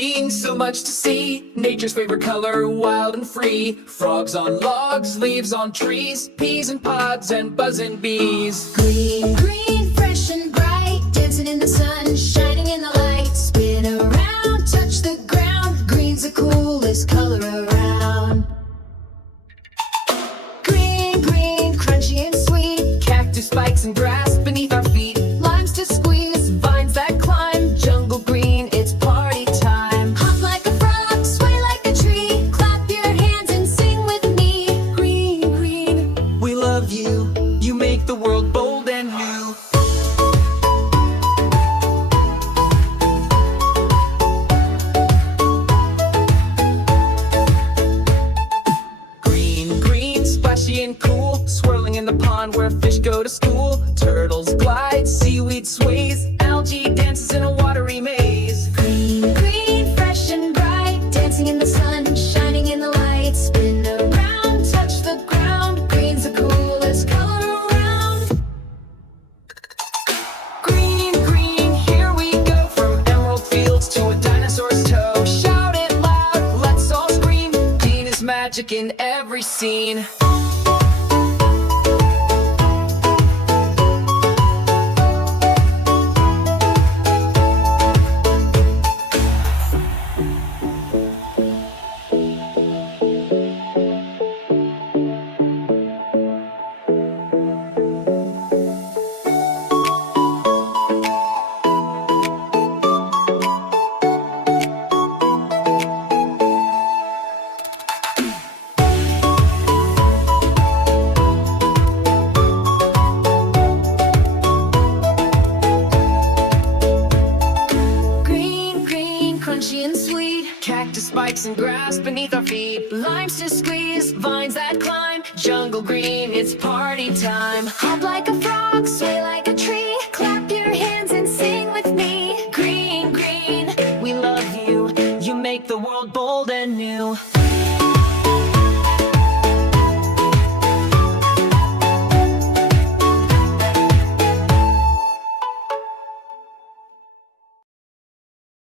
green, so much to see. Nature's favorite color, wild and free. Frogs on logs, leaves on trees, peas in pods and buzzing bees. Green, green, fresh and bright, dancing in the sun, shining in the light. Spin around, touch the ground, green's the coolest color around. Green, green, crunchy and sweet, Cactus spikes and grass beneath our feet. limes to squeeze, vines that climb, jungle green, it's party time. Hop like a frog, sway like a tree, clap your hands and sing with me. Green, green, We love you, you make the world bold and new. Green, green, splashy and cool, swirling in the pond where fish go to school. Turtles glide, seaweed sways, algae dances in a watery maze. green, green, fresh and bright, dancing in the sun, shining in the light. Spin around, touch the ground, green's the coolest color around. Green, green, here we go, from emerald fields to a dinosaur's toe. Shout it loud, let's all scream, green is magic in every scene. Green, green, crunchy and sweet, Cactus spikes and grass beneath our feet. limes to squeeze, vines that climb, Jungle green, it's party time. hop like a frog, sway like a tree, clap your hands and sing with me. Green, green, We love you, you make the world bold and new.